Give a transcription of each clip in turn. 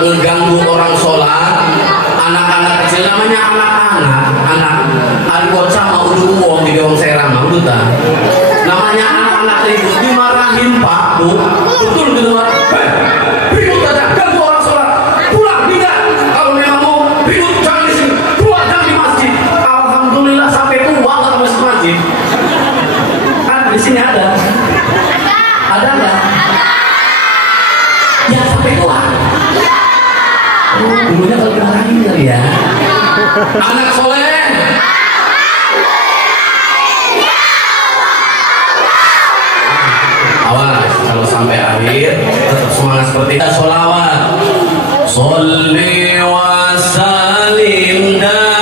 ngeganggu orang sholat, anak-anak kecil namanya anak bocah mau udah uang di gawang serang mau udah namanya anak-anak ribut dimarahin Pak Bu, betul gitu marah, ribut aja ganggu orang sholat, pulang tidak, kalau memang mau ribut jangan di sini, keluar jangan di masjid. Alhamdulillah sampai tua nggak ke masjid. Kan di sini ada nggak? Yang sampai tua. Dulunya kalau dimarahin kali ya. Anak soleh. Awas kalau sampai akhir tetap semangat seperti kita sholawat. Sholli wa salim daiman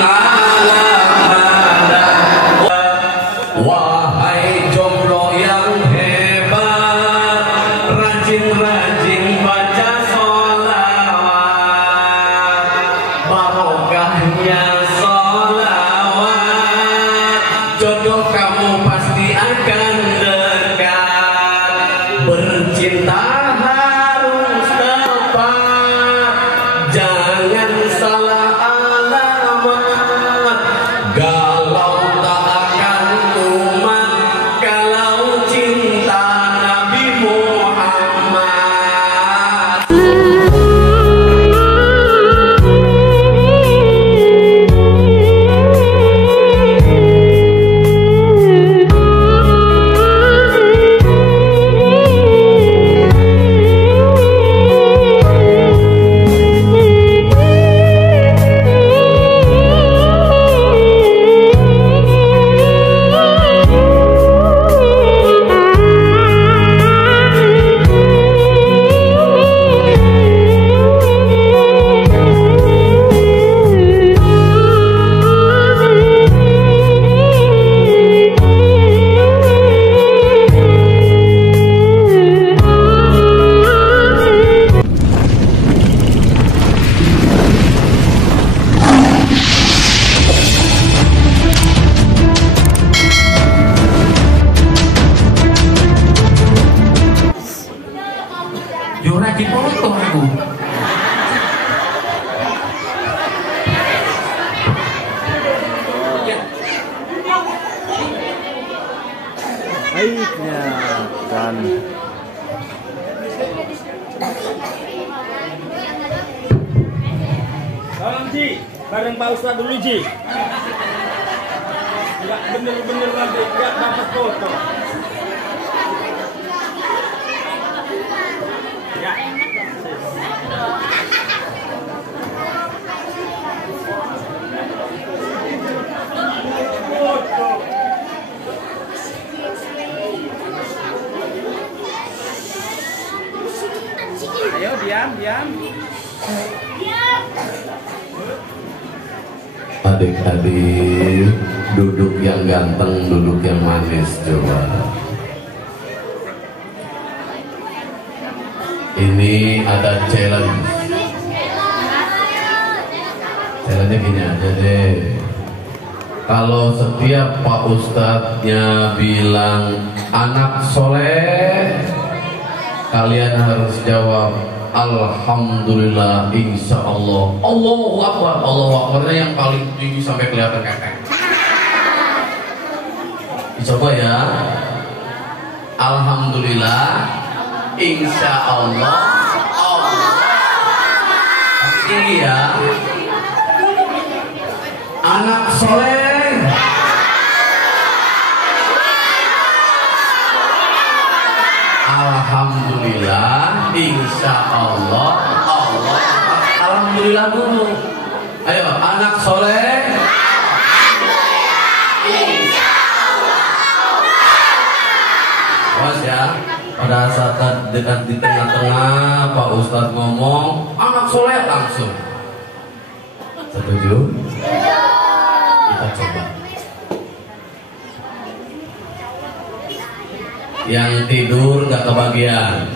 ala hada. Wahai jomblo yang hebat, rajin-rajin baca sholawat, barokahnya sholawat, jodoh kamu pasti akan dekat. Bercinta harus tepat, jangan salah alamat. Galau tak akan kumat kalau cinta Nabi Muhammad. Yora dipotong aku. Baiknya dan Tolong Ji, bareng Pak Ustadz dulu Ji. Enggak bener-bener nanti enggak dapat foto. Ya. Foto. Ayo diam. Adik-adik, duduk yang ganteng, duduk yang manis coba. Ini ada challenge. Challenge-nya gini aja deh. Kalau setiap Pak Ustadznya bilang anak soleh, kalian harus jawab alhamdulillah, insya Allah. Allahu Akbar. Allahu Akbarnya yang paling tinggi sampai kelihatan kakek. Dicoba ya. Alhamdulillah, insya Allah. Tinggi ya. Anak soleh. Alhamdulillah, insya Allah, alhamdulillah dulu. Ayo, anak soleh. Insya Allah. Awas ya, pada saat dekat di tengah-tengah Pak Ustadz ngomong anak soleh langsung. Setuju? Kita coba. Yang tidur nggak kebagian.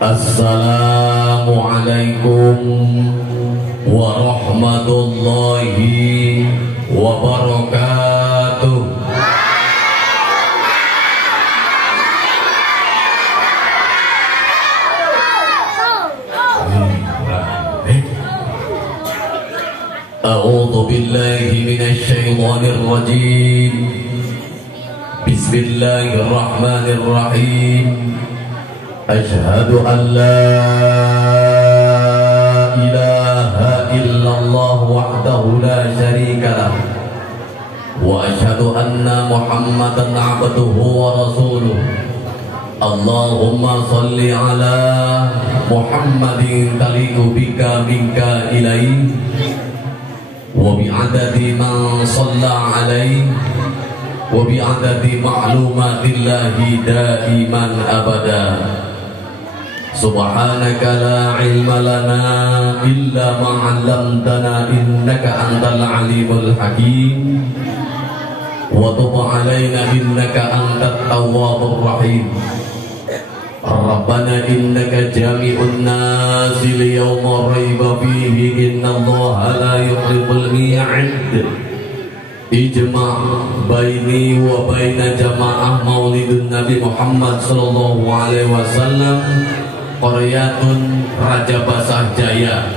Assalamualaikum warahmatullahi wabarakatuh. أعوذ بالله من الشيطان الرجيم بسم الله الرحمن الرحيم أشهد أن لا إله إلا الله وحده لا شريك له وأشهد أن محمدا عبده ورسوله اللهم صل على محمد تليق بك منك إليه وبعدد من صلى عليه وبعدد معلومات الله دائما أبدا سبحانك لا علم لنا إلا ما علمتنا إنك أنت العليم الحكيم وتب علينا إنك أنت التواب الرحيم ربنا إنك جامع الناس ليوم ريب فيه إن الله لا يخلف الميعاد اجمع بيني وبين جماعة مولد النبي محمد صلى الله عليه وسلم Qaryatun Raja Basah Jaya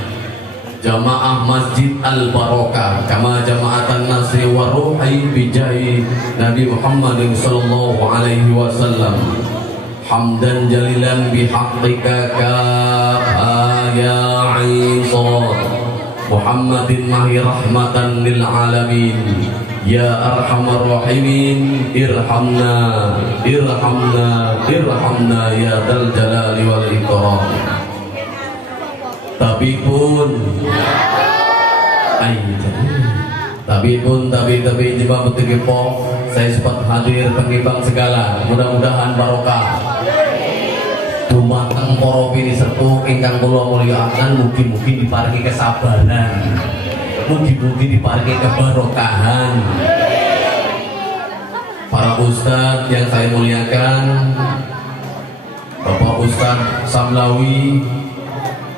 Jamaah Masjid Al-Barokah kama Jama'atan Nasri wa Ruhi bijahi Nabi Muhammad sallallahu alaihi wasallam hamdan jalilan bihaqqika ka ya Isa Muhammadin mahi rahmatan lil alamin ya arhamar rahimin irhamna irhamna irhamna ya dzal jalali wal ikram. Tapi jebak betul kepo saya sempat hadir pengimbang segala mudah-mudahan barokah dumateng para pini sepuh ingkang kula mulyakaken mugi-mugi diparingi kesabaran mugi-mugi diparingi keberkahan. Para ustadz yang saya muliakan, Bapak Ustadz Samlawi,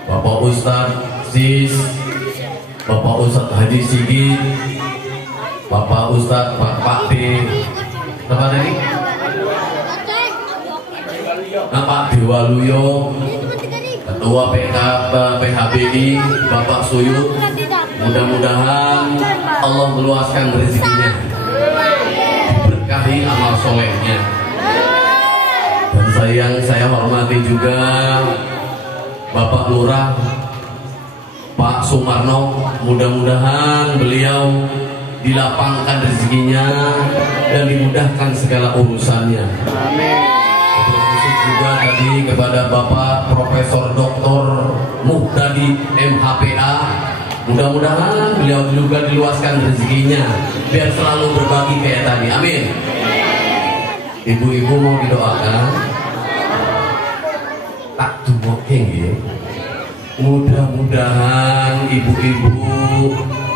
Bapak Ustadz Sis, Bapak Ustadz Haji Sigit, Bapak Ustadz Pak D, apa tadi? Pak Dewaluyo, Ketua PHBI, Bapak Suyut. Mudah-mudahan Allah meluaskan rezekinya, diberkahi amal solehnya. Dan saya hormati juga Bapak Lurah Pak Sumarno, mudah-mudahan beliau dilapangkan rezekinya dan dimudahkan segala urusannya. Amin. Terkhusus juga tadi kepada Bapak Profesor Dr. Muhtadi MHPA, mudah-mudahan beliau juga diluaskan rezekinya biar selalu berbagi kayak tadi. Amin. Ibu-ibu mau didoakan? Tak dumoke nggih. Mudah-mudahan ibu-ibu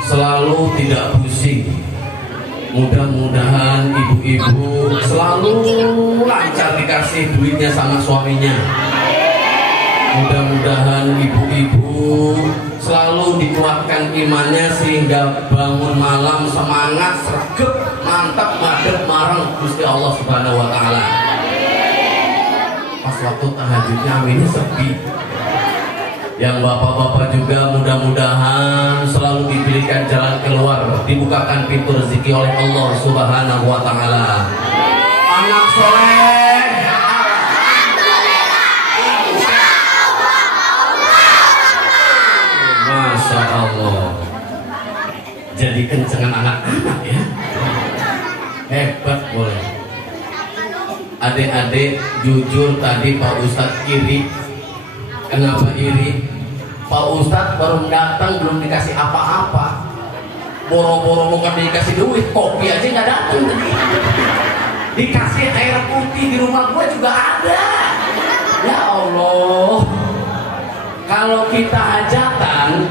selalu tidak pusing. Mudah-mudahan ibu-ibu selalu lancar dikasih duitnya sama suaminya. Mudah-mudahan ibu-ibu selalu dikuatkan imannya sehingga bangun malam semangat, sregep, mantap, madep, marang Gusti Allah Subhanahu wa taala. Pas waktu tahajudnya aminnya sepi. Yang bapak-bapak juga mudah-mudahan selalu diberikan jalan keluar, dibukakan pintu rezeki oleh Allah Subhanahu wa taala. Anak soleh, Masya Allah. Jadi kencengan anak-anak ya. Hebat boleh. Adik-adik jujur tadi Pak Ustadz iri. Kenapa iri? Pak Ustadz baru datang belum dikasih apa-apa. Boro-boro bukan dikasih duit, kopi aja nggak datang. Dikasih air putih di rumah gua juga ada. Ya Allah. Kalau kita hajatan,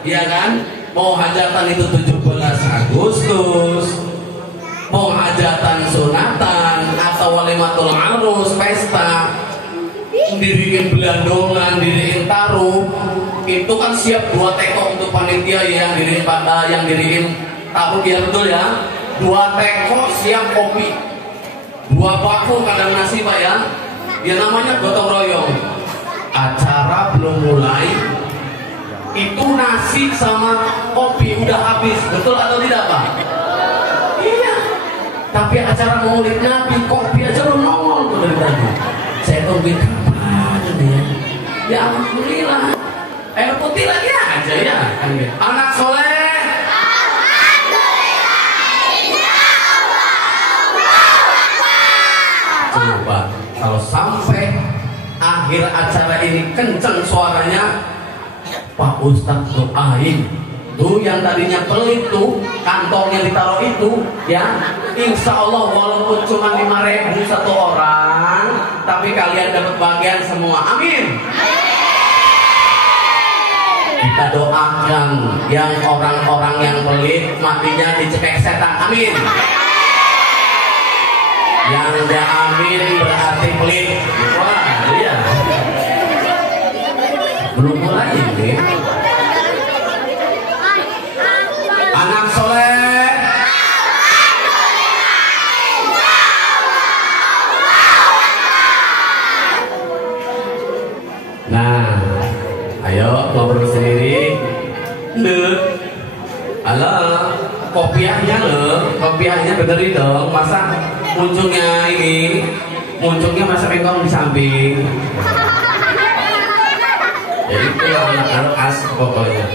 ya kan? Mau hajatan itu 17 Agustus, mau hajatan sunatan atau walimatul arus, pesta, diriin belandongan, diriin taruh, itu kan siap 2 teko untuk panitia yang diriin taruh, ya betul ya. 2 teko siap kopi, 2 baku kadang nasi Pak ya. Ya namanya gotong royong. Acara belum mulai, itu nunggu nasi sama kopi udah habis, betul atau tidak Pak? Iya. Tapi acara maulid Nabi kopi aja belum nongol tuh dari tadi. Saya tungguin kapan ini ya? Ya alhamdulillah. Air putih lagi aja ya. Anak soleh. Coba kalau sampai akhir acara ini kenceng suaranya, Pak Ustadz doain tuh yang tadinya pelit tuh kantongnya ditaruh itu ya, insya Allah walaupun cuma 5.000 satu orang, tapi kalian dapat bagian semua, amin. Kita doakan yang orang-orang yang pelit matinya dicekek setan, amin. Yang tidak amin berarti pelit. Wah, iya. Belum mulai ini. Anak soleh. Nah, ayo ngobrol sendiri. Halo, kopiahnya loh, kopiahnya benerin dong. Masa muncungnya ini, muncungnya masa bengkong di samping. Jadi itu anak-anak asik pokoknya.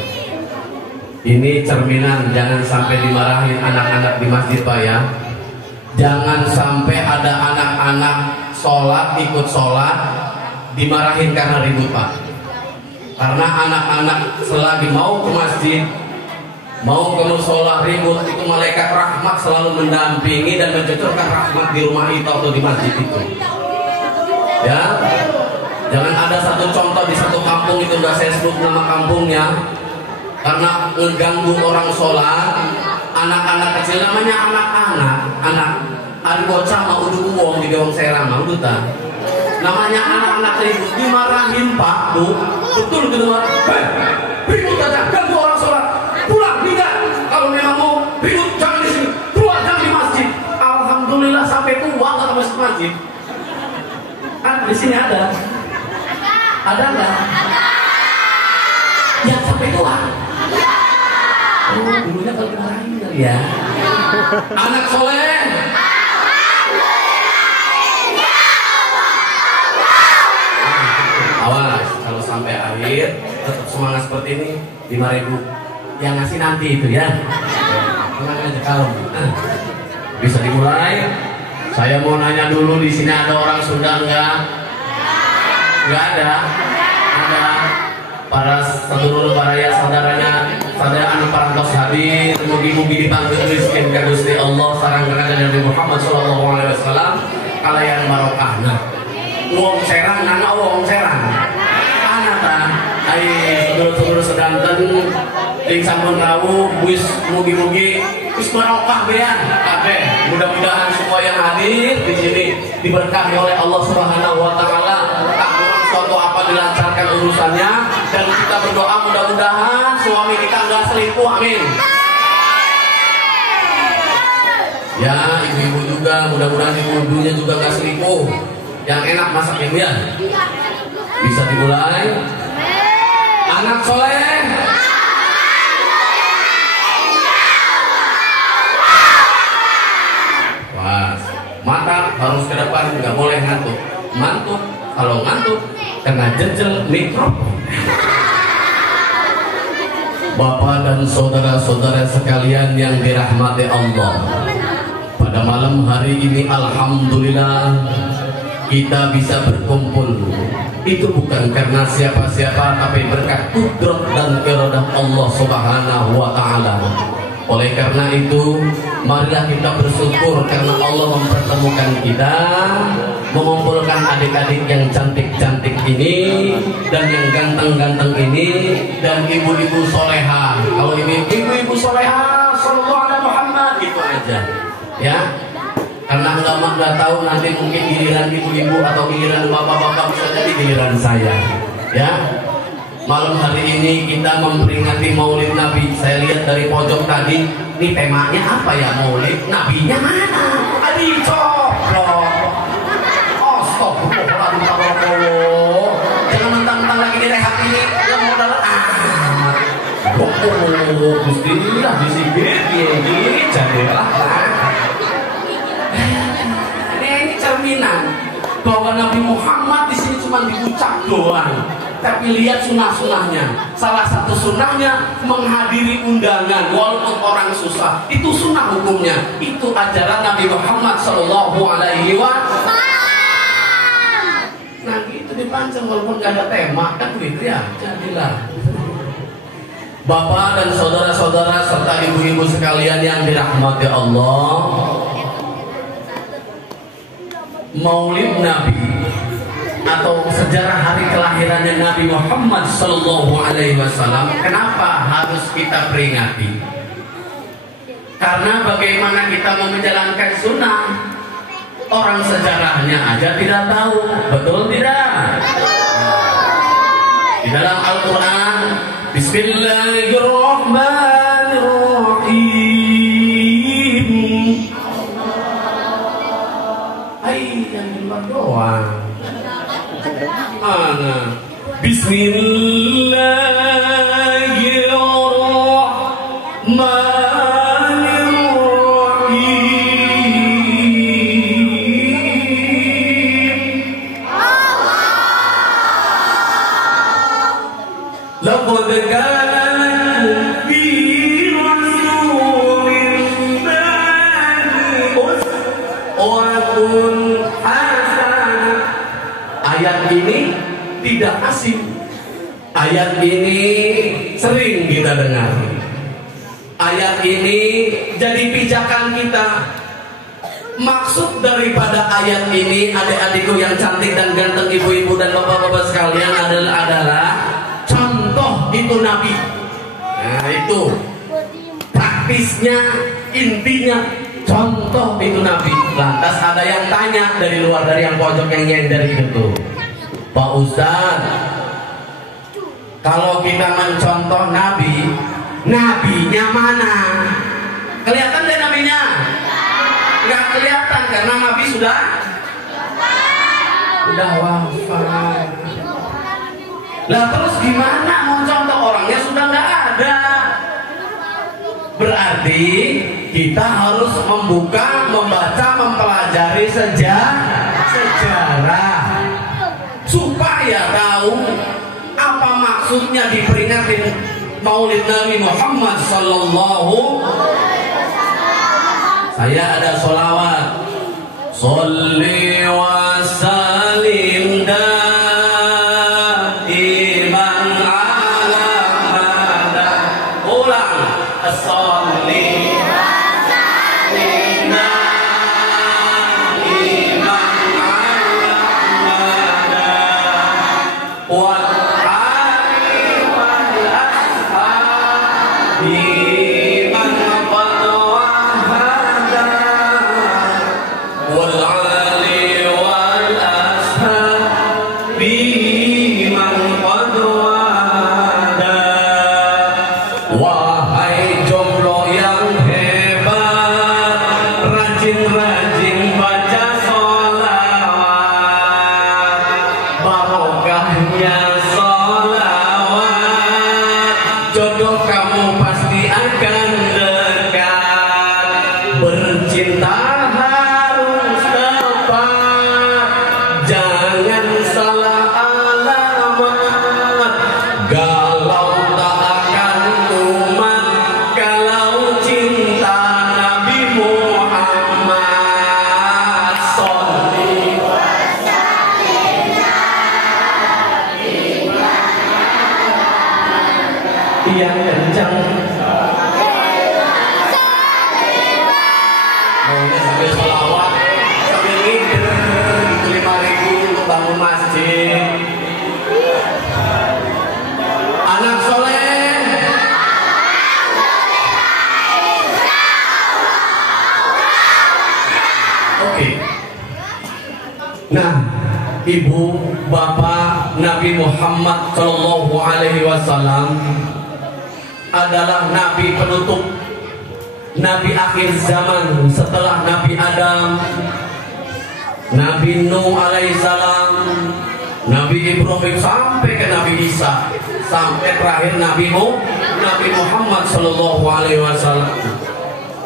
Ini cerminan, jangan sampai dimarahin anak-anak di masjid Pak ya. Jangan sampai ada anak-anak sholat, ikut sholat dimarahin karena ribut Pak. Karena anak-anak selagi mau ke masjid, mau ke musola ribut, itu malaikat rahmat selalu mendampingi dan mencocokkan rahmat di rumah itu atau di masjid itu. Ya, jangan ada satu contoh di satu kampung itu udah saya sebut nama kampungnya, karena mengganggu orang sholat, anak-anak kecil namanya anak ada bocah mau udah uang di gawang serang mau duta. Namanya anak-anak ribut dimarahin Pak Bu, betul kedua. Ribut aja, ganggu orang sholat. Pulang, tidak. Kalau memang mau ribut jangan di sini, keluar jangan di masjid. Alhamdulillah sampai tua nggak masuk masjid. Kan di sini ada nggak? Yang sampai tua. Oh, dulunya kalau dimarahin kali ya. Anak soleh. Awas, kalau sampai akhir tetap semangat seperti ini 5.000 yang ngasih nanti itu ya. Tenang aja kalem. Bisa dimulai. Saya mau nanya dulu, di sini ada orang Sunda enggak? Enggak ada. Ada para sedulur baraya saudaranya, saudara anu parantos hadir, mugi-mugi dipanggil rezeki ka Gusti Allah sareng dengan Nabi Muhammad sallallahu alaihi wasallam kalayan barokahna. Wong serang nana wong serang anak ta ai sedulur-sedulur sedanten ing sampun rawuh wis mugi-mugi wis barokah bean kabeh. Mudah-mudahan semua yang hadir di sini diberkahi oleh Allah Subhanahu wa taala, tak kurang suatu apa dilancarkan urusannya, dan kita berdoa mudah-mudahan suami kita enggak selingkuh, amin. Ya, ibu-ibu juga mudah-mudahan ibu-ibunya juga enggak selingkuh. Yang enak masak yang dia. Bisa dimulai. Anak soleh. Wah, mata harus ke depan, nggak boleh ngantuk. Ngantuk, kalau ngantuk kena jejel mikrofon. Bapak dan saudara-saudara sekalian yang dirahmati Allah, pada malam hari ini alhamdulillah kita bisa berkumpul. Itu bukan karena siapa-siapa, tapi berkat kudrat dan iradah Allah Subhanahu wa taala. Oleh karena itu, marilah kita bersyukur karena Allah mempertemukan kita, mengumpulkan adik-adik yang cantik-cantik ini dan yang ganteng-ganteng ini, dan ibu-ibu soleha. Kalau ini ibu-ibu soleha sallallahu alaihi Muhammad, gitu aja ya. Karena nggak tahu nanti mungkin giliran ibu-ibu atau giliran bapak-bapak, bisa jadi giliran saya ya. Malam hari ini kita memperingati Maulid Nabi. Saya lihat dari pojok tadi, ini temanya apa ya? Maulid Nabinya mana? Adi coplok. Astagfirullahaladzim. Jangan mentang-mentang lagi direhab ini yang modal Oh, Gusti lah disinggir gini jadilah. Ini cerminan bahwa Nabi Muhammad di sini cuma diucap doang, tapi lihat sunnah-sunnahnya. Salah satu sunnahnya menghadiri undangan walaupun orang susah. Itu sunnah hukumnya. Itu ajaran Nabi Muhammad Shallallahu Alaihi Wasallam. Nah gitu dipancing walaupun gak ada tema kan gitu ya. Jadilah. Bapak dan saudara-saudara serta ibu-ibu sekalian yang dirahmati Allah, Maulid Nabi atau sejarah hari kelahirannya Nabi Muhammad Sallallahu Alaihi Wasallam, kenapa harus kita peringati? Karena bagaimana kita mau menjalankan sunnah, orang sejarahnya aja tidak tahu, betul tidak? Di dalam Al-Quran, Bismillahirrahmanirrahim. Yang di luar doang. Mana? Bismillahirrahmanirrahim. Laqad kana lakum fi rasulillahi uswatun hasanah. Ayat ini tidak asing. Ayat ini sering kita dengar. Ayat ini jadi pijakan kita. Maksud daripada ayat ini, adik-adikku yang cantik dan ganteng, ibu-ibu dan bapak-bapak sekalian, adalah contoh itu Nabi. Nah itu praktisnya, intinya contoh itu Nabi. Lantas ada yang tanya dari luar, dari yang pojok yang nyender itu, Pak Ustadz, kalau kita mencontoh Nabi, nabinya mana? Kelihatan deh nabinya? Nggak kelihatan karena Nabi sudah wafat. Lah terus gimana mau contoh orangnya sudah nggak ada? Berarti kita harus membuka, membaca, mempelajari sejarah supaya tahu apa maksudnya diperingatin Maulid Nabi Muhammad Sallallahu. Saya ada sholawat, Sholli wa sallim daiman ala hada. Ulang, Sholli wa sallim daiman ala hada wal ali wal ashabi. Yang kencang maunya sambil sholawat sambil ngider itu 5.000 untuk bangun masjid. Anak soleh oke. Nah ibu bapak, Nabi Muhammad Shallallahu Alaihi Wasallam adalah Nabi penutup, Nabi akhir zaman setelah Nabi Adam, Nabi Nuh alaihissalam, Nabi Ibrahim sampai ke Nabi Isa, sampai terakhir Nabi Muhammad. Nabi Muhammad Sallallahu Alaihi Wasallam.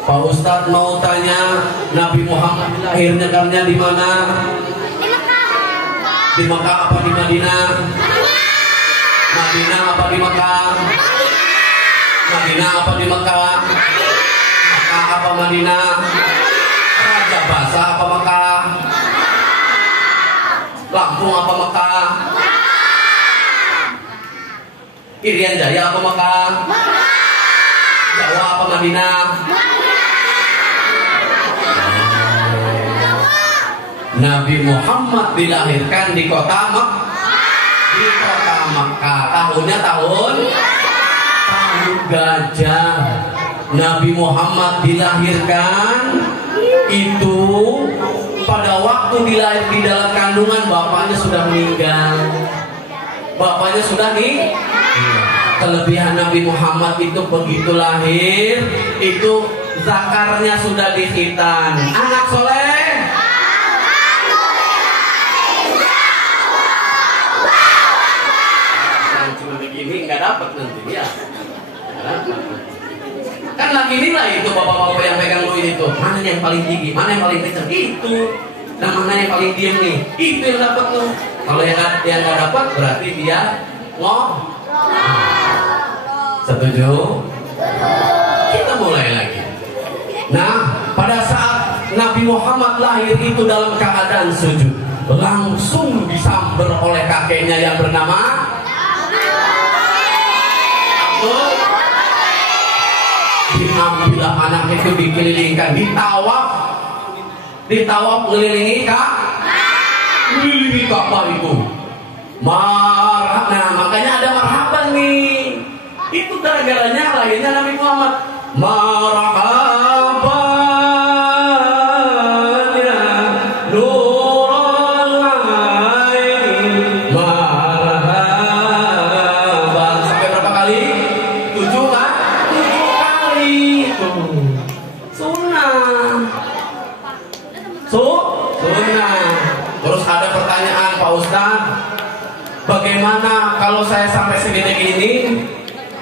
Pak Ustadz mau tanya, Nabi Muhammad dilahirkannya di mana? Di Mekah apa di Madinah? Madinah apa di Mekah? Madinah apa di Mekah? Mekah apa Madinah? Raja Basa apa Mekah? Lampung apa Mekah? Irian Jaya apa Mekah? Jawa apa Madinah? Nabi Muhammad dilahirkan di kota Makkah. Tahunnya tahun gajah. Nabi Muhammad dilahirkan itu pada waktu dilahir di dalam kandungan bapaknya sudah meninggal. Bapaknya sudah nih. Kelebihan Nabi Muhammad itu begitu lahir itu zakarnya sudah dikhitan. Anak soleh. Ini nggak dapat nanti ya. Kan lagi nilai itu bapak-bapak yang pegang duit itu. Mana yang paling tinggi, mana yang paling kecil itu. Dan mana yang paling diam nih, itu yang dapat tuh. Kalau yang nggak dapat berarti dia Setuju? Kita mulai lagi. Nah, pada saat Nabi Muhammad lahir itu dalam keadaan sujud, langsung disamber oleh kakeknya yang bernama diambillah anak itu, dikelilingkan, ditawaf mengelilingi Ka'bah itu. Nah, makanya ada marhaban nih. Itu gara-garanya lahirnya Nabi Muhammad. Marhaban ya nurul aini, marhaban. Sampai berapa kali? 7 kan? 7 kali. Sunnah. Sunnah. Terus ada pertanyaan, Pak Ustadz, bagaimana kalau saya sampai segini ini?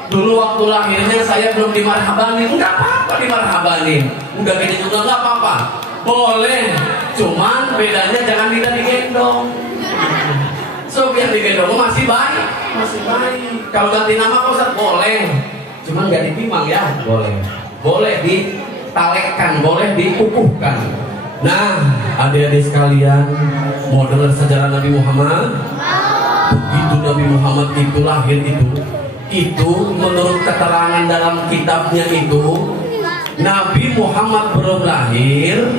Dulu waktu lahirnya saya belum dimarhabanin. Enggak apa-apa dimarhabanin. Udah gini juga enggak apa-apa. Boleh. Cuman bedanya jangan tidak digendong. So biar digendong masih baik. Masih baik. Kalau ganti nama Pak Ustadz boleh. Cuman nggak ditimbang ya. Boleh. Boleh ditalekkan. Boleh dikukuhkan. Nah, adik-adik sekalian, mau dengar sejarah Nabi Muhammad? Begitu Nabi Muhammad itu lahir itu menurut keterangan dalam kitabnya itu, Nabi Muhammad belum lahir,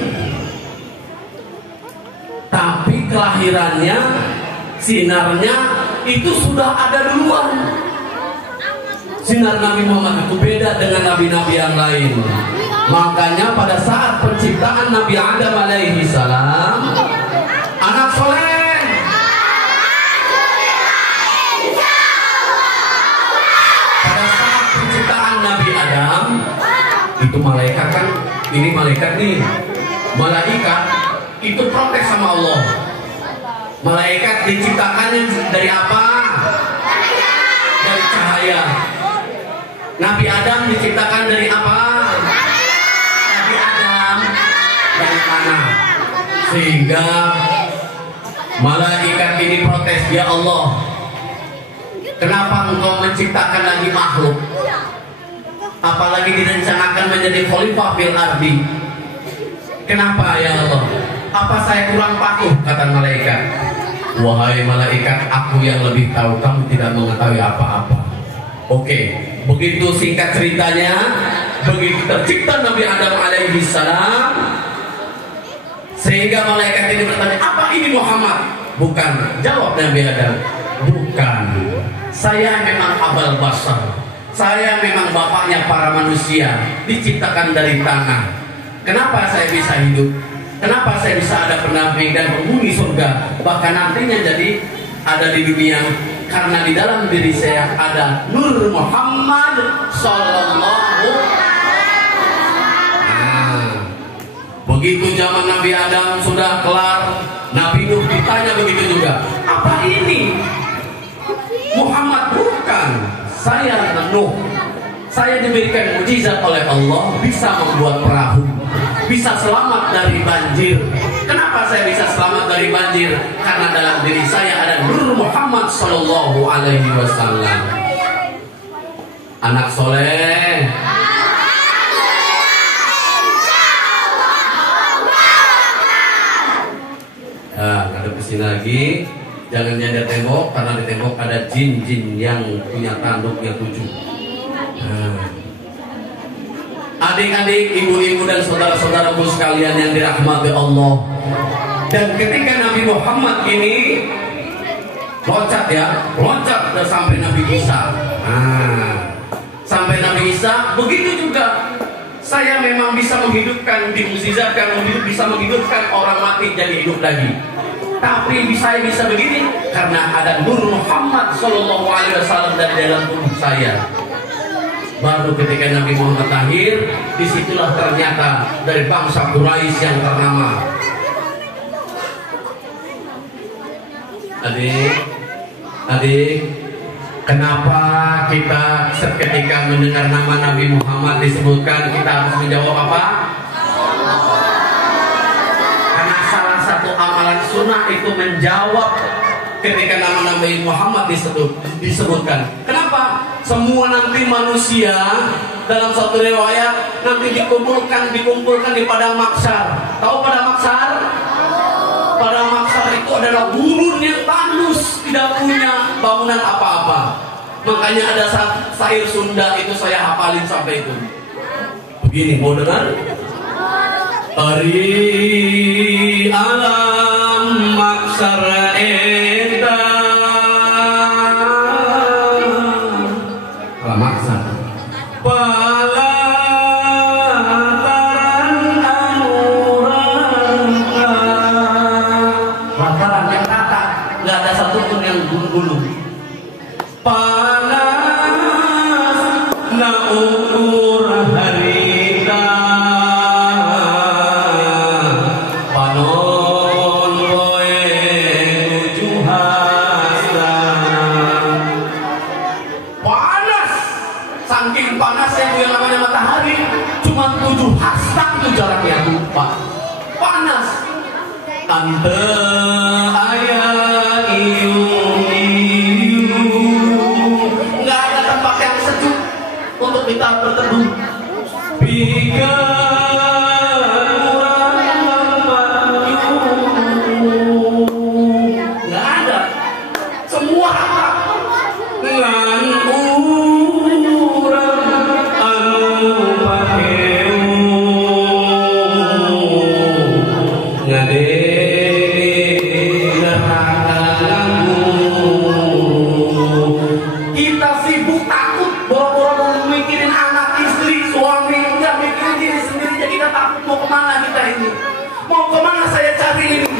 tapi kelahirannya, sinarnya itu sudah ada duluan. Sinar Nabi Muhammad itu beda dengan nabi-nabi yang lain. Makanya pada saat penciptaan Nabi Adam alaihi salam, anak soleh, Nabi Adam itu malaikat kan, ini malaikat nih, malaikat itu protes sama Allah. Malaikat diciptakannya dari apa? Dari cahaya. Nabi Adam diciptakan dari apa? Nabi Adam dari tanah. Sehingga malaikat ini protes, ya Allah, kenapa engkau menciptakan lagi makhluk? Apalagi direncanakan menjadi khalifah fil ardi. Kenapa ya Allah? Apa saya kurang patuh? Kata malaikat. Wahai malaikat, aku yang lebih tahu, kamu tidak mengetahui apa-apa. Oke, begitu singkat ceritanya, begitu tercipta Nabi Adam alaihi salam, sehingga malaikat ini bertanya, apa ini Muhammad? Bukan, jawab Nabi Adam, bukan, saya memang abal basar. Saya memang bapaknya para manusia, diciptakan dari tanah. Kenapa saya bisa hidup? Kenapa saya bisa ada pendamping dan penghuni surga? Bahkan nantinya jadi ada di dunia. Karena di dalam diri saya ada Nur Muhammad Sallallahu. Begitu zaman Nabi Adam sudah kelar, Nabi Nuh ditanya begitu juga. Apa ini? Muhammad bukan. Saya Nuh. saya diberikan mukjizat oleh Allah, bisa membuat perahu, bisa selamat dari banjir. Kenapa saya bisa selamat dari banjir? Karena dalam diri saya ada Nur Muhammad Sallallahu Alaihi Wasallam. Anak soleh. Nah, ada kesini lagi. Jangan nyadar tembok, karena di tembok ada jin-jin yang punya tanduknya 7. Adik-adik, ibu-ibu dan saudara-saudaraku sekalian yang dirahmati Allah. Dan ketika Nabi Muhammad ini loncat udah sampai Nabi Isa. Sampai Nabi Isa, begitu juga saya memang bisa menghidupkan, dimukjizatkan, bisa menghidupkan orang mati jadi hidup lagi. Tapi saya bisa begini karena ada Nur Muhammad Sallallahu Alaihi Wasallam dari dalam tubuh saya. Baru ketika Nabi Muhammad lahir, disitulah ternyata dari bangsa Quraisy yang ternama. Adik, kenapa kita seketika mendengar nama Nabi Muhammad disebutkan kita harus menjawab apa? Karena salah satu amalan sunnah itu menjawab ketika nama Nabi Muhammad disebutkan. Kenapa? Semua nanti manusia dalam satu riwayat nanti dikumpulkan di padang mahsyar. Tahu padang mahsyar? Padang mahsyar itu adalah gurun yang tandus, tidak punya bangunan apa-apa. Makanya ada syair Sunda itu saya hafalin sampai itu. Begini, mau dengar? Ari alam mahsyar eta. Alam mahsyar. Lantaran yang rata, nggak ada satupun yang gulung-gulung. Panas na ukur harita, panon boe tujuh hasta. Panas, saking panasnya yang namanya matahari, cuma 7 hasta itu jaraknya, lupa. Panas. Tante ayah nggak ada tempat yang sejuk untuk kita berteduh. Nggak ada, semua apa? Ngan urang anu pakeu ngade. Kita sibuk takut boro-boro mikirin anak, istri, suami, enggak mikirin diri sendiri. Jadi kita takut mau kemana kita ini, mau kemana saya cari ini.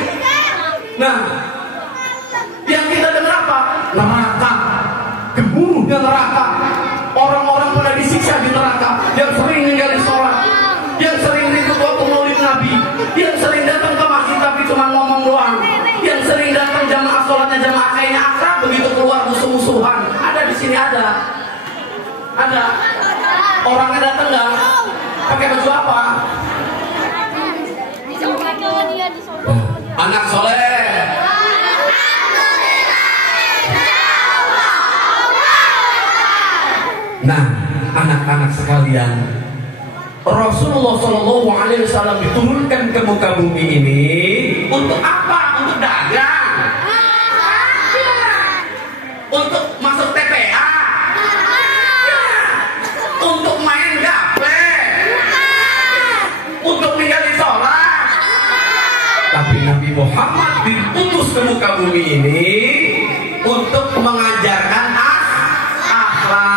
Nah, yang kita dengar apa? Neraka, gemuruhnya neraka. Orang-orang pada disiksa di neraka, yang sering ninggalin sholat, yang sering ribut waktu maulid Nabi, yang sering datang ke masjid tapi cuma ngomong doang, yang sering datang jamaah sholatnya jamaah kayaknya akrab, begitu keluar musuh-musuhan. Ada di sini, ada orangnya datang nggak pakai baju apa? Anak soleh. Nah, anak-anak sekalian, Rasulullah Shallallahu Alaihi Wasallam diturunkan ke muka bumi ini untuk apa? Untuk dagang, untuk masuk TPA, untuk main gaple, untuk ninggalin sholat. Tapi Nabi Muhammad diutus ke muka bumi ini untuk mengajarkan akhlak.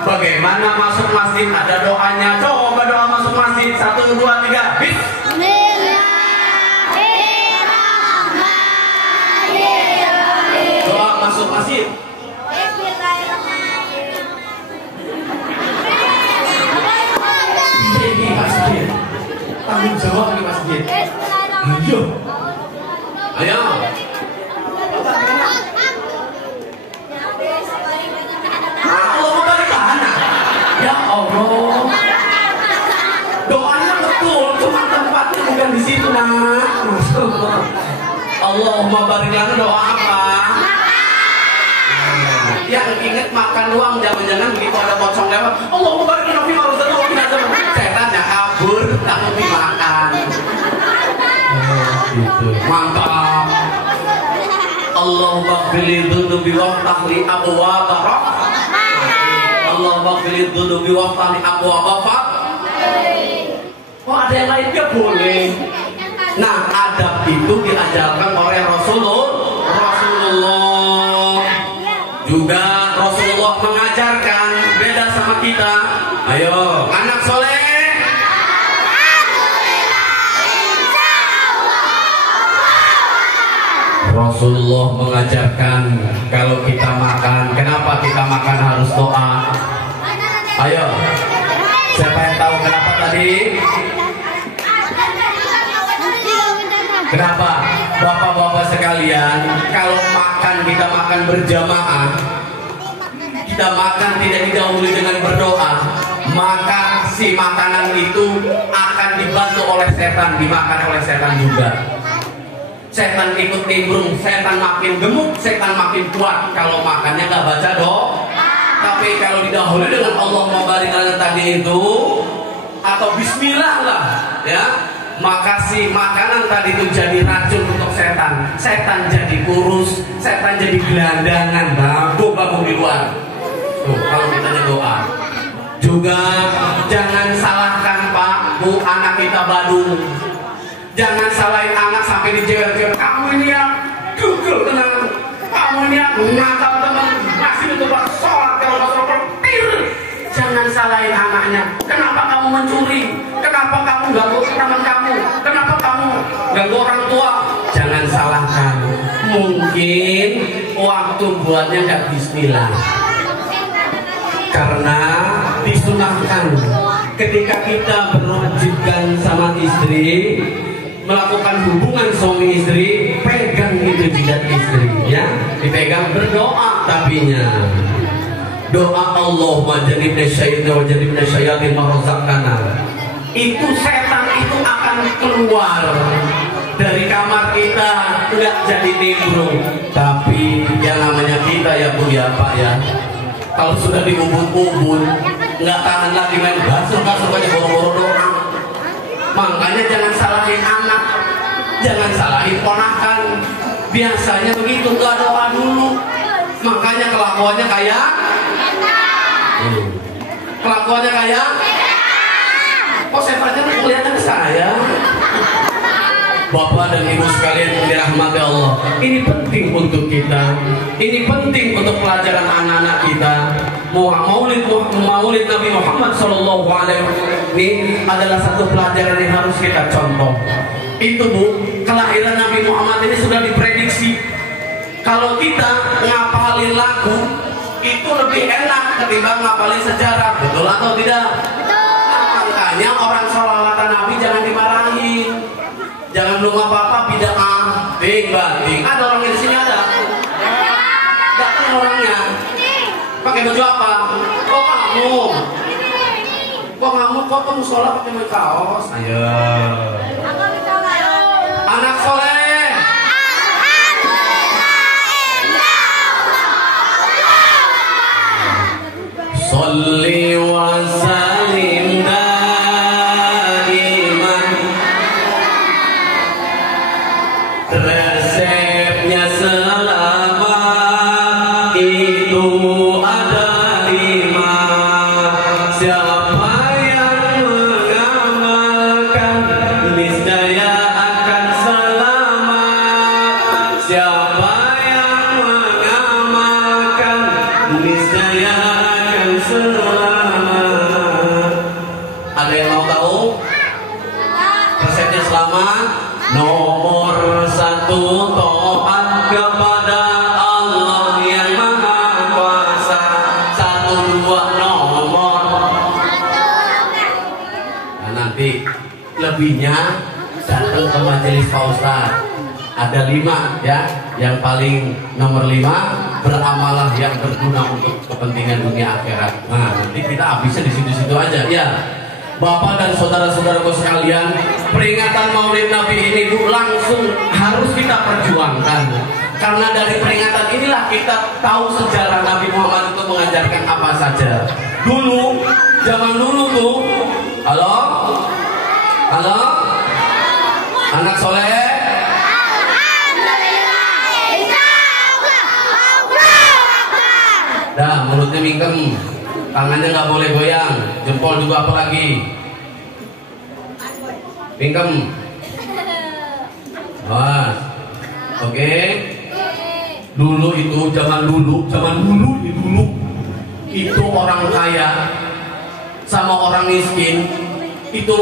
Bagaimana masuk masjid? Ada doanya. Coba doa masuk masjid. 1, 2, 3. Bismillahirrahmanirrahim. Doa masuk masjid. Ini masjid. Tanggung jawab di masjid. Ayo. Ayo. Kalau mau balik ke anak. Allahumma barik lana doa apa? Yang inget makan doang, jangan-jangan begitu ada pocong lewat, Allahumma barik lana fi razaqna. Setannya kabur, kamu dimakan. Gitu. Mantap. Allahumma ighfirli dzunubi waftah li abwaaba rahmah. Allahumma ighfirli dzunubi waftah li abwaaba fadl. Oh, ada yang lainnya boleh. Nah, adab itu diajarkan oleh Rasulullah. Juga Rasulullah mengajarkan, beda sama kita. Ayo, anak soleh. Rasulullah mengajarkan kalau kita makan, kenapa kita makan harus doa? Ayo, siapa yang tahu kenapa tadi? Kenapa? Bapak-bapak sekalian, kalau makan kita makan berjamaah, kita makan tidak didahului dengan berdoa, maka si makanan itu akan dibantu oleh setan, dimakan oleh setan juga. Setan ikut nimbrung, setan makin gemuk, setan makin kuat kalau makannya nggak baca doa. Tapi kalau didahului dengan Allah barik lana tadi itu, atau Bismillah lah, ya, maka si makanan tadi itu jadi racun untuk setan. Setan jadi kurus, setan jadi gelandangan, bangku di luar. Tuh, kalau kita doa. Juga jangan salahkan Pak, Bu, anak kita badung. Jangan salahin anak sampai dijewer-jewer. Kamu ini ya gugel tenang. Kamu ini ya nakal teman. Masih itu Pak sholat kalau masuk petir. Jangan salahin anaknya. Kenapa kamu mencuri? Kenapa kamu ganggu teman kamu? Kenapa kamu ganggu orang tua? Jangan salahkan. Mungkin waktu buatnya nggak Bismillah. Karena disunahkan ketika kita berwajibkan sama istri, melakukan hubungan suami istri, pegang itu jidat istri, ya, dipegang, berdoa tapinya. Doa Allahumma jannibna syaitan wa jannibna syayatin ma razaqtana. Itu setan itu akan keluar dari kamar kita, enggak jadi nimbrung. Tapi yang namanya kita ya Bu ya Pak ya, kalau sudah diubun-ubun, nggak tahan lagi main basuh-basuh aja boro-boro doa. Makanya jangan salahin anak, jangan salahin ponakan. Biasanya begitu, nggak doa dulu. Makanya kelakuannya kayak kelakuannya kayak kok setannya kelihatan ke saya. Bapak dan Ibu sekalian yang dirahmati Allah, ini penting untuk kita, ini penting untuk pelajaran anak-anak kita. Maulid Nabi Muhammad SAW ini adalah satu pelajaran yang harus kita contoh. Itu Bu, kelahiran Nabi Muhammad ini sudah diprediksi. Kalau kita ngapalin lagu itu lebih enak ketimbang ngapalin sejarah, betul atau tidak? Nah, makanya orang sholawatan Nabi jangan dimarahin. Jangan belum apa-apa bid'ah, banting. Ada orang di sini ada? Datang orangnya. Pakai baju apa? Kok kamu? Kok kamu sholat pakai baju kaos? Ayo. Anak soleh. Sholli wa sallim daiman. Resepnya selamat itu ada 5. Siapa yang mengamalkan niscaya akan selamat. Siapa yang mengamalkan niscaya akan selamat. Ada yang mau tahu resepnya selamat? Nomor 1, taat kepada Allah yang Maha Kuasa. 1, 2, nomor. Nah, nanti lebihnya datang ke majelis Pak Ustaz. Ada 5 ya. Yang paling nomor 5, beramalah yang berguna untuk kepentingan dunia akhirat. Nah, nanti kita habisnya di situ-situ aja ya. Bapak dan saudara-saudaraku sekalian, peringatan Maulid Nabi ini Bu langsung harus kita perjuangkan. Karena dari peringatan inilah kita tahu sejarah Nabi Muhammad itu mengajarkan apa saja. Dulu, zaman dulu tuh, halo? Halo? Anak soleh? Dah, mulutnya mingkem, tangannya nggak boleh goyang, jempol juga apalagi. Mingkem. Mas, oke. Dulu itu zaman dulu itu orang kaya sama orang miskin itu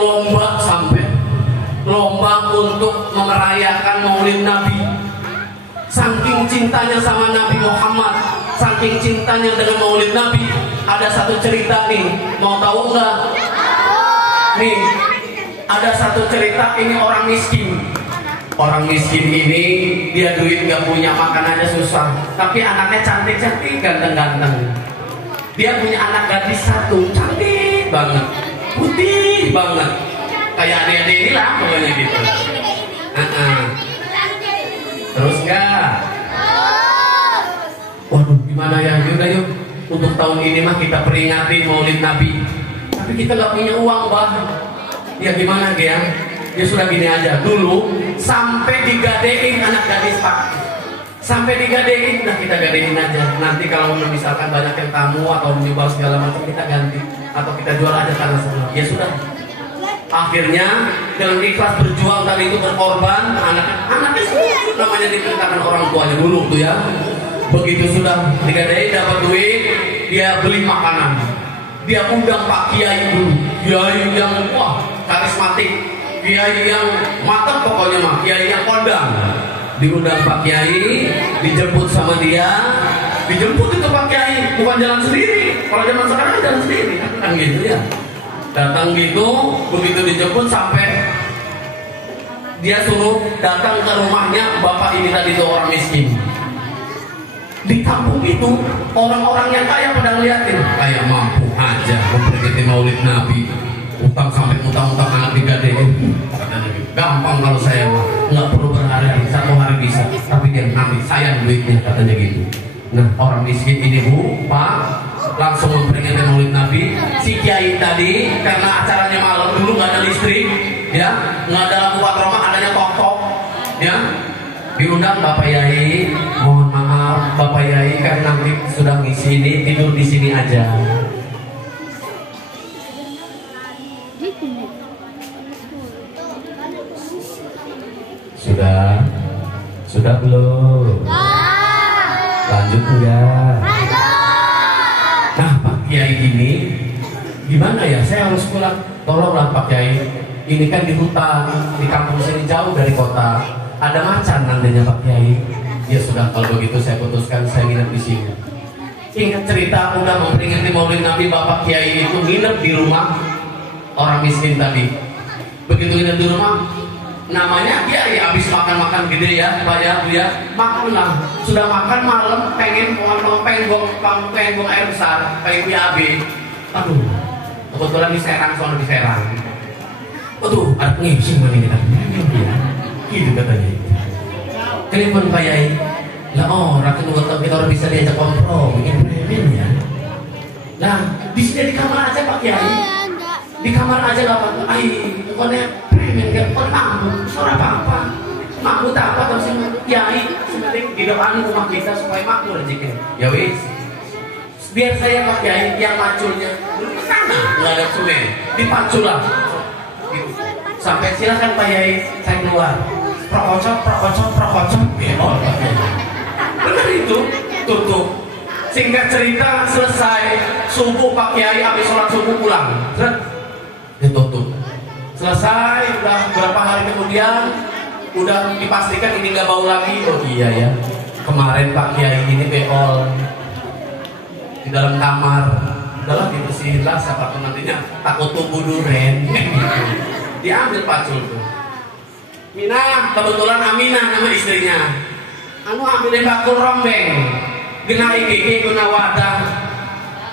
lomba untuk merayakan Maulid Nabi. Saking cintanya sama Nabi Muhammad, saking cintanya dengan Maulid Nabi, ada satu cerita nih, mau tahu nggak? Nih, ada satu cerita, ini orang miskin. Orang miskin ini dia duit nggak punya, makan aja susah. Tapi anaknya cantik-cantik, ganteng-ganteng. Dia punya anak gadis satu, cantik banget, putih banget, kayak adik-adik ini lah pokoknya gitu. Terus nggak? Waduh, gimana ya? Yaudah yuk, untuk tahun ini mah kita peringati Maulid Nabi. Tapi kita nggak punya uang, Bah. Ya gimana dia? Ya sudah gini aja. Dulu sampai digadein anak gadis Pak. Sampai digadein, nah kita gadein aja. Nanti kalau misalkan banyak yang tamu atau menjual segala macam, kita ganti atau kita jual aja tanah semua. Ya sudah. Akhirnya dengan ikhlas berjuang tadi itu, berkorban, anaknya semua namanya diperintahkan orang tuanya dulu tuh ya. Begitu sudah digadein dapat duit, dia beli makanan. Dia undang Pak Kiai dulu, Kiai yang wah karismatik, Kiai yang matang pokoknya mah, Kiai yang kondang. Diundang Pak Kiai, dijemput sama dia, dijemput itu Pak Kiai, bukan jalan sendiri. Kalau zaman sekarang kan jalan sendiri, kan gitu ya. Datang gitu, begitu dijemput sampai dia suruh datang ke rumahnya bapak ini tadi itu orang miskin. Di kampung itu orang-orang yang kaya pada ngeliatin, kayak mampu aja memperingati Maulid Nabi, utang sampai utang-utang anak digadein. Gampang kalau saya mah, nggak perlu berhari-hari, satu hari bisa, tapi dia ngambil sayang duitnya katanya gitu. Nah orang miskin ini Bu, Pak, langsung memperingati Maulid Nabi. Si Kiai tadi karena acaranya malam, dulu nggak ada listrik, ya, nggak ada lampu patroma, adanya tok-tok, ya. Diundang Bapak Yai, mohon maaf Bapak Yai kan nanti sudah ngisi ini, tidur di sini aja. Sudah belum? Lanjut enggak? Nah Pak Kiai ini gimana ya? Saya harus pulang. Tolonglah Pak Kiai. Ini kan di hutan, di kampung sini jauh dari kota. Ada macan nantinya Pak Kiai. Ya sudah, kalau begitu saya putuskan saya nginep di sini. Ingat cerita udah memperingati Maulid Nabi, Bapak Kiai itu nginep di rumah orang miskin tadi. Begitu nginep di rumah, namanya dia ya habis makan gede ya Pak ya Bu ya, makan lah. Sudah makan malam, pengen buang air besar, pengen BAB. Aduh, kebetulan di Serang, soalnya di Serang. Aduh, ada ngising begini kan? Gitu katanya. Telepon Pak Yai. Lah rakyat kita orang bisa diajak kompromi, bikin premen ya. Nah, di sini di kamar aja Pak Yai. Di kamar aja nggak apa-apa. Pokoknya premen kan, mampu, suara apa? Mampu tak apa terus Yai. Sebenarnya didoain rumah kita supaya makmur rezeki. Ya wis. Biar saya Pak Yai yang maculnya. Dulu ke sana nggak ada semen, dipacul lah. Gitu. Sampai silakan Pak Yai, saya keluar. Prokocok, benar itu, tutup. Singkat cerita selesai subuh Pak Kiai habis sholat subuh pulang, ditutup. Selesai, udah beberapa hari kemudian, udah dipastikan ini nggak bau lagi. Oh iya ya, kemarin Pak Kiai ini beol di dalam kamar, udahlah dibersihin lah, siapa tuh nantinya takut tumbuh duren. Diambil pacul tuh. Mina, kebetulan Aminah nama istrinya. Anu ambilin bakul rombeng, gina iki guna wadah,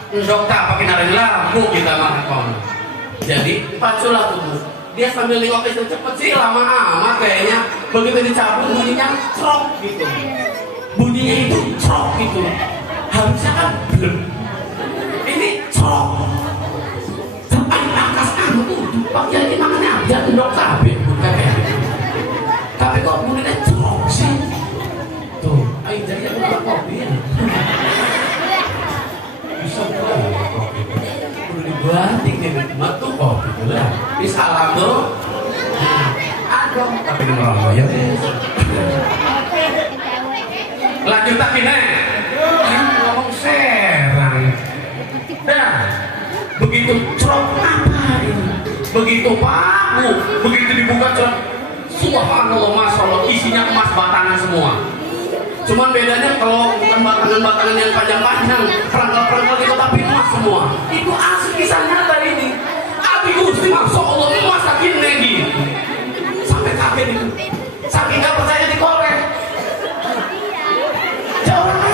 ndok tak pakai naring lampu kita makan. Jadi paculah tuh. Dia sambil nengok itu cepet sih, lama amat kayaknya. Begitu dicabut bunyinya crok gitu. Bunyinya itu crok gitu. Harusnya kan belum. Ini crok. Sampai akas kamu tuh, Pak jadi makanya dia tunduk kabeh, kayak. Tapi kok bunyinya crok sih? Tuh, ayo jadi aku kopi. Bisa buat kopi. Udah dibanting nih, matu kopi lah. Bisa alam tuh. Aduh, tapi ngerokok ya. Lanjut tak ini? Ngomong serang. Dah, begitu crok ngapain? Begitu paku, begitu dibuka crok. Subhanallah, Masya Allah, isinya emas batangan semua. Cuman bedanya kalau bukan batangan-batangan yang panjang-panjang, perangkal-perangkal itu tapi emas semua. Itu asli kisah nyata ini. Abi Gusti, Masya Allah, emas saking lagi. Sampai kaget itu. Saking gak percaya dikorek. Orang